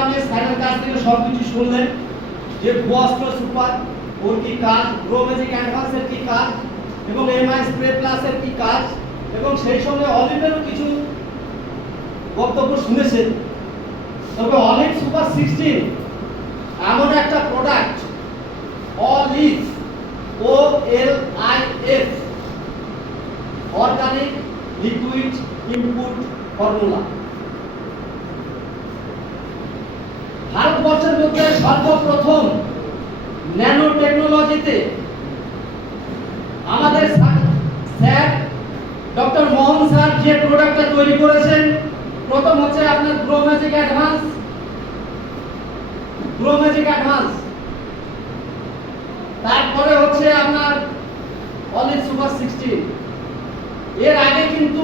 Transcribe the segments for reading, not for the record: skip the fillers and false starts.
আমি স্যারের কাছ থেকে সবকিছু শুনলেন যে ভুয়াস্ট্র সুপার ওর কি কাজ, গ্রো ম্যাজিক অ্যাডভান্সের কি কাজ এবং এমআই স্প্রে প্লাসের কি কাজ এবং সেই সঙ্গে অলিভেরও কিছু বক্তব্য শুনেছেন। তবে অলিভ সুপার 16 এমন একটা product, olive OLIF organic liquid input formula, ভারতবর্ষের মধ্যে সর্বপ্রথম ন্যানো টেকনোলজিতে আমাদের স্যার ডক্টর মোহন স্যার যে প্রোডাক্টটা তৈরি করেছেন, প্রথম হচ্ছে আপনার গ্রো ম্যাজিক অ্যাডভান্স, তারপরে হচ্ছে আপনার অলিভ সুপার 16। এর আগে কিন্তু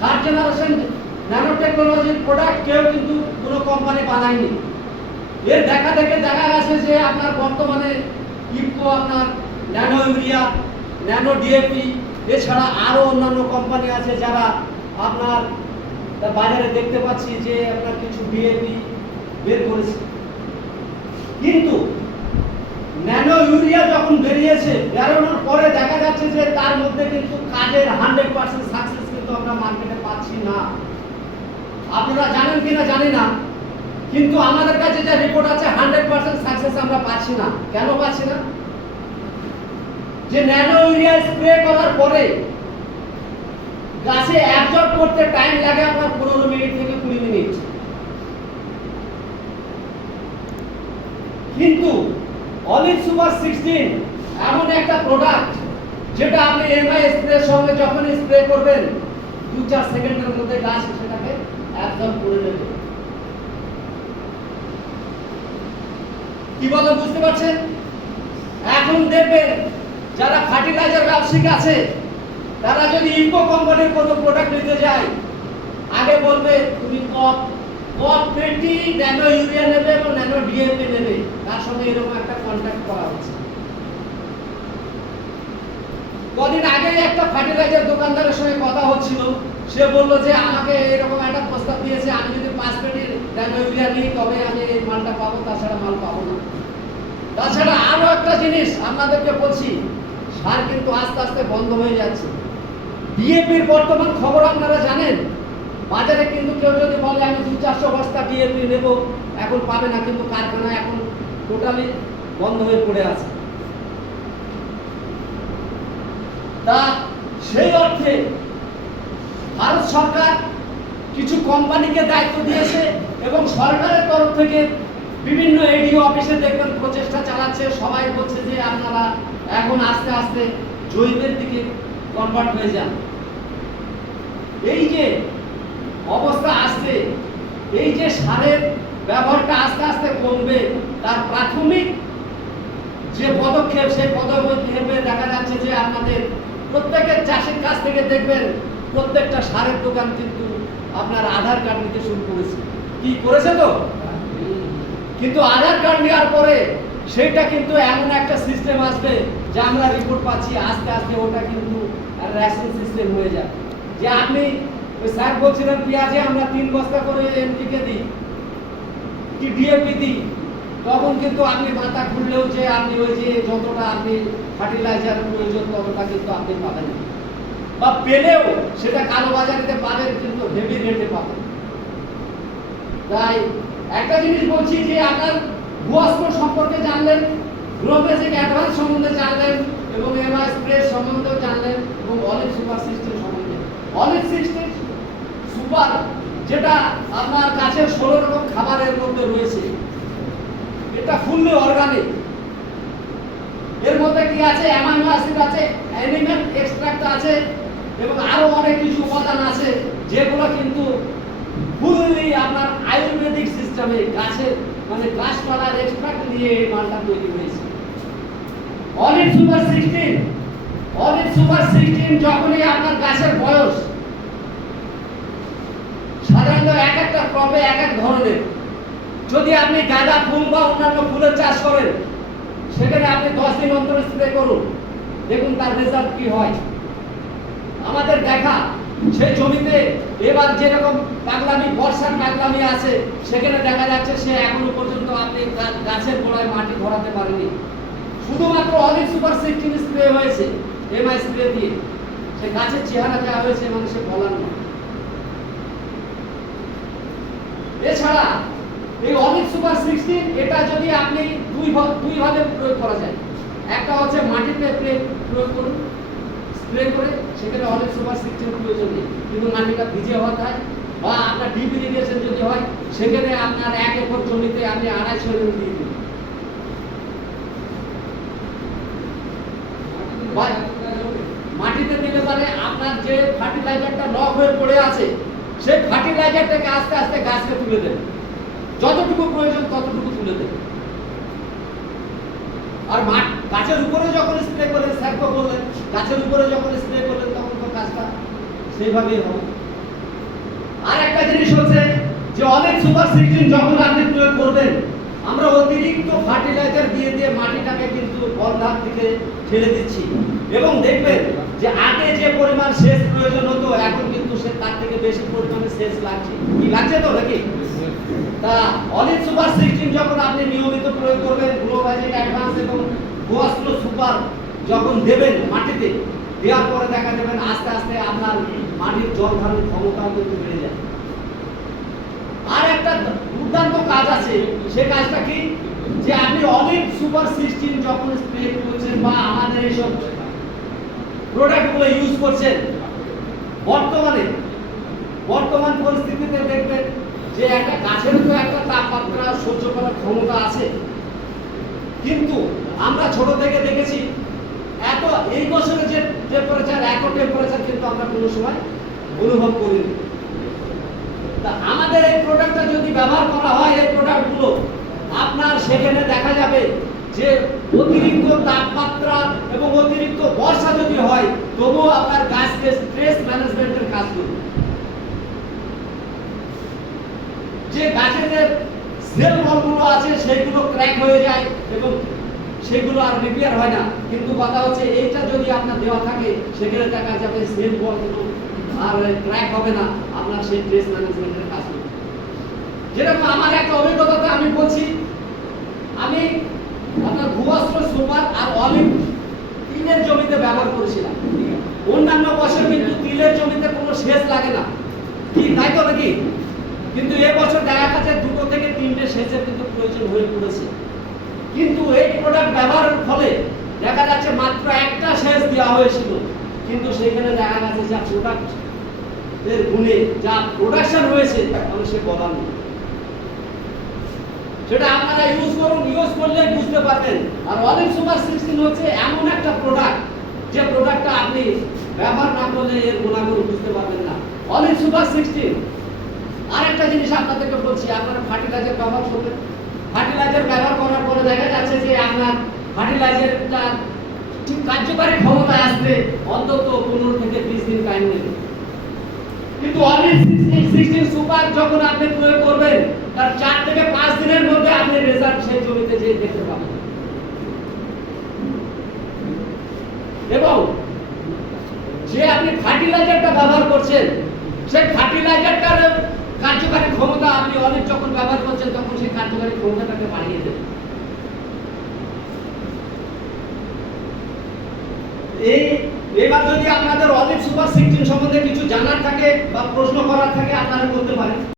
থার্ড জেনারেশন ন্যানো টেকনোলজির প্রোডাক্ট কেউ কিন্তু কোনো কোম্পানি বানায়নি। এর দেখা গেছে যে আপনার বর্তমানে ইফকো, আপনার ন্যানো ইউরিয়া, ন্যানো ডিএপি, এছাড়া আরো অন্যান্য কোম্পানি আছে যারা আপনার বাজারে দেখতে পাচ্ছি যে আপনার কিছু ডিএপি বের করেছে। কিন্তু ন্যানো ইউরিয়া যখন বেরোনোর পরে দেখা যাচ্ছে যে তার মধ্যে কিন্তু কাজের 100% সাকসেস কিন্তু আমরা মার্কেটে পাচ্ছি না। আপনারা জানেন কিনা জানি না, কিন্তু আমাদের কাছে যে রিপোর্ট আছে 100% সাকসেস আমরা পাচ্ছি না। কেন পাচ্ছি না? যে ন্যানো ইউরিয়া স্প্রে করার পরে গাছে অ্যাবজর্ব করতে টাইম লাগে আপনার 15 মিনিট থেকে 20 মিনিট, কিন্তু অলিভ সুপার 16 এমন একটা প্রোডাক্ট যেটা আপনি এমআই স্প্রে সঙ্গে যখন স্প্রে করবেন 2-4 সেকেন্ডের মধ্যে গাছ সেটাকে অ্যাবজর্ব করে নেবে। কি বলে বুঝতে পারছেন? এখন দেখবেন যারা ফার্টিলাইজার ব্যবসায়িক আছে তারা যদি ইফকো কোম্পানির কোনো প্রোডাক্ট নিতে যায়, আগে বলবে তুমি কপ 20 ন্যানো ইউরিয়া নেবে এবং ন্যানো ডিএপি নেবে, তার সঙ্গে এরকম একটা কন্ট্রাক্ট করা হচ্ছে। কদিন আগে একটা ফার্টিলাইজার দোকানদারের সঙ্গে কথা হচ্ছিল, সে বললো যে আমাকে এরকম একটা প্রস্তাব দিয়েছে, আমি যদি 5 পেটি ন্যানো ইউরিয়া নিই তবে আমি এই মালটা পাবো, তাছাড়া মাল পাবো না। তাছাড়া আরো একটা জিনিস আপনাদেরকে বলছি, সার কিন্তু আস্তে আস্তে বন্ধ হয়ে যাচ্ছে। ডিএপির বর্তমান খবর আপনারা জানেন, বাজারে কিন্তু কেউ যদি বলে আমি 200-400 বস্তা ডিএপি নেব, এখন পাবে না, কিন্তু কারখানা এখন টোটালি বন্ধ হয়ে পড়ে আছে। তা সেই অর্থে ভারত সরকার কিছু কোম্পানিকে দায়িত্ব দিয়েছে এবং সরকারের তরফ থেকে বিভিন্ন এডিও অফিসে দেখবেন প্রচেষ্টা চালাচ্ছে, সবাই বলছে যে আপনারা এখন আস্তে আস্তে জৈবের দিকে কনভার্ট হয়ে যান। এই যে অবস্থা আসছে, এই যে সারের ব্যবহারটা আস্তে আস্তে কমবে, তার প্রাথমিক যে পদক্ষেপ, সেই পদক্ষেপে দেখা যাচ্ছে যে আপনাদের প্রত্যেকের চাষের কাছ থেকে দেখবেন প্রত্যেকটা সারের দোকান কিন্তু আপনার আধার কার্ড নিতে শুরু করেছে। কি করেছে তো? কিন্তু আধার কার্ড নেওয়ার পরে সেটা কিন্তু এমন একটা সিস্টেম আসবে যে আমরা রিপোর্ট পাচ্ছি আস্তে আস্তে ওটা কিন্তু রেশন সিস্টেম হয়ে যাবে। যে আপনি ওই স্যার বলছিলেন পেঁয়াজে আমরা 3 বস্তা করে এনপিকে দিই কি ডিএপি দিই, তখন কিন্তু আপনি মাথা খুললেও যে আপনি ওই যে যতটা আপনি ফার্টিলাইজারের প্রয়োজন ততটা কিন্তু আপনি পাবেন না, বা পেলেও সেটা কালো বাজারিতে পাবেন কিন্তু হেভি রেটে পাবেন। তাই একটা জিনিস বলছি যে আপনার ভুয়াস্ট্র সম্পর্কে জানলেন, গ্রো ম্যাজিক অ্যাডভান্স সম্বন্ধে জানলেন এবং এমআই স্প্রে সম্বন্ধেও জানলেন এবং অলিভ সুপার 16 সম্বন্ধে। অলিভ 16 সুপার যেটা আপনার গাছের 16 রকম খাবারের মধ্যে রয়েছে, এটা ফুললি অর্গানিক। এর মধ্যে কি আছে? অ্যামাইনো অ্যাসিড আছে, অ্যানিমেল এক্সট্রাক্ট আছে এবং আরো অনেক কিছু উপাদান আছে যেগুলো কিন্তু ফুললি আপনার আয়ুর্বেদিক সিস্টেমে গাছের মানে গাছপালার এক্সট্রাক্ট নিয়ে এই মালটা তৈরি হয়েছে। অলিভ সুপার 16 যখনই আপনার গাছের বয়স সাধারণত এক একটা ক্রপে এক এক ধরনের, যদি আপনি গাঁদা ফুল বা অন্যান্য ফুলের চাষ করেন সেখানে আপনি 10 দিন অন্তর স্প্রে করুন, দেখুন তার রেজাল্ট কি হয়। আমাদের দেখা সেই জমিতে এবার যেরকম পাগলামি, বর্ষার পাগলামি আছে, সেখানে দেখা যাচ্ছে সে এখনো পর্যন্ত আপনি গাছের গোড়ায় মাটি ধরাতে পারেনি। শুধুমাত্র অলিভ সুপার 16 স্প্রে হয়েছে, এমআই স্প্রে দিয়ে সে গাছের চেহারা যা হয়েছে মানুষের বলার না। এছাড়া এই অলিভ সুপার 16 এটা যদি আপনি দুই ভাবে প্রয়োগ করা যায়। একটা হচ্ছে মাটিতে প্রয়োগ করুন, স্প্রে করে, সেখানে অলিভ সুপার 16 প্রয়োজন নেই, কিন্তু মাটিটা ভিজে হওয়া যায়। বা আপনার ডিপ ইরিগেশন যদি হয়, সেখানে আপনার 1 একর জমিতে আপনি 250 এমএল দিয়ে দিন। মাটিতে দিলে পারে আপনার যে ফার্টিলাইজারটা নক হয়ে পড়ে আছে, সেই ফার্টিলাইজারটাকে আস্তে আস্তে গাছকে তুলে দেবে, যতটুকু প্রয়োজন ততটুকু তুলে দেবে। আর গাছের উপরে যখন স্প্রে করলেন, স্যারকে বললেন, গাছের উপরে যখন স্প্রে করলেন তখন তো গাছটা সেইভাবেই হবে। আর একটা জিনিস হচ্ছে যে অনেক সুপার 16 যখন আপনি প্রয়োগ করবেন, আমরা অতিরিক্ত ফার্টিলাইজার দিয়ে দিয়ে মাটিটাকে কিন্তু বন্ধার দিকে ঠেলে দিচ্ছি, এবং দেখবেন যে আগে যে পরিমাণ সেচ প্রয়োজন হতো এখন কিন্তু সে তার থেকে বেশি পরিমাণে সেচ লাগছে। কি লাগছে তো নাকি? তা অলিভ সুপার 16 যখন আপনি নিয়মিত প্রয়োগ করবেন, গ্লোবাইজিক অ্যাডভান্স এবং গোয়াস্ট্রো সুপার যখন দেবেন মাটিতে, দেওয়ার পরে দেখা যাবেন আস্তে আস্তে আপনার মাটির জল ধারণ ক্ষমতাও কিন্তু বেড়ে যায়। আর একটা দুর্দান্ত কাজ আছে, সে কাজটা কি, যে আপনি অলিভ সুপার 16 যখন স্প্রে করছেন বা আমাদের এইসব প্রোডাক্টগুলো ইউজ করছেন, বর্তমান পরিস্থিতিতে দেখবেন যে একটা গাছের তো একটা তাপমাত্রা সহ্য করার ক্ষমতা আছে, কিন্তু আমরা ছোট থেকে দেখেছি এত এই বছরে যে টেম্পারেচার, এত টেম্পারেচার কিন্তু আমরা কোনো সময় অনুভব করিনি। তা আমাদের এই প্রোডাক্টটা যদি ব্যবহার করা হয়, এই প্রোডাক্টগুলো আপনার সেখানে দেখা যাবে যে অতিরিক্ত তাপমাত্রা এবং অতিরিক্ত বর্ষা যদি হয়, তবুও আপনার গাছকে স্ট্রেস ম্যানেজমেন্টের কাজ করবে। যে গাছের যে সেল বলগুলো আছে সেগুলো ক্র্যাক হয়ে যায় এবং সেগুলো আর রিপেয়ার হয় না, কিন্তু কথা হচ্ছে এইটা যদি আপনার দেওয়া থাকে, সেখানে দেখা যাবে সেল বলগুলো আর ক্র্যাক হবে না, আপনার সেই স্ট্রেস ম্যানেজমেন্টের কাজ করবে। যেরকম আমার একটা অভিজ্ঞতা আমি বলছি, আমি আপনার ভূয়াস্ত্র সুপার আর অলিভ তিলের জমিতে ব্যবহার করেছিলাম। অন্যান্য বছর কিন্তু তিলের জমিতে কোনো সেচ লাগে না, কি তাই তো নাকি? কিন্তু এবছর দেখা যাচ্ছে 2 থেকে 3টে সেচের কিন্তু প্রয়োজন হয়ে পড়েছে। কিন্তু এই প্রোডাক্ট ব্যবহারের ফলে দেখা যাচ্ছে মাত্র একটা সেচ দেওয়া হয়েছিল, কিন্তু সেখানে দেখা গেছে যা প্রোডাক্ট এর গুণে যা প্রোডাকশন হয়েছে তাহলে সে বলার নেই। সেটা আপনারা ইউজ করুন, ইউজ করলে বুঝতে পারবেন। আর অলিভ সুপার 16 হচ্ছে এমন একটা প্রোডাক্ট, যে প্রোডাক্টটা আপনি ব্যবহার না করলে এর গুণাগুণ বুঝতে পারবেন না। অলিভ সুপার 16 আরেকটা জিনিস আপনাদেরকে বলছি, আপনারা ফার্টিলাইজার ব্যবহার করবেন। ফার্টিলাইজার ব্যবহার করার পরে দেখা যাচ্ছে যে আপনার ফার্টিলাইজারটা ঠিক কার্যকারী ক্ষমতা আসবে অন্তত 15 থেকে 20 দিন টাইম নেবে। কিন্তু অলিভ 16 সুপার যখন আপনি প্রয়োগ করবেন, তার 4 থেকে 5 দিনের মধ্যে আপনি রেজাল্ট সেই জমিতে যেয়ে দেখতে পাবেন। এবং যে আপনি ফার্টিলাইজারটা ব্যবহার করছেন, সেই ফার্টিলাইজারটার কার্যকারী ক্ষমতা আপনি অনেক যখন ব্যবহার করছেন তখন সেই কার্যকারী ক্ষমতাটাকে বাড়িয়ে দেবেন। এবার যদি আপনাদের অলিভ সুপার 16 সম্বন্ধে কিছু জানার থাকে বা প্রশ্ন করার থাকে, আপনারা করতে পারেন।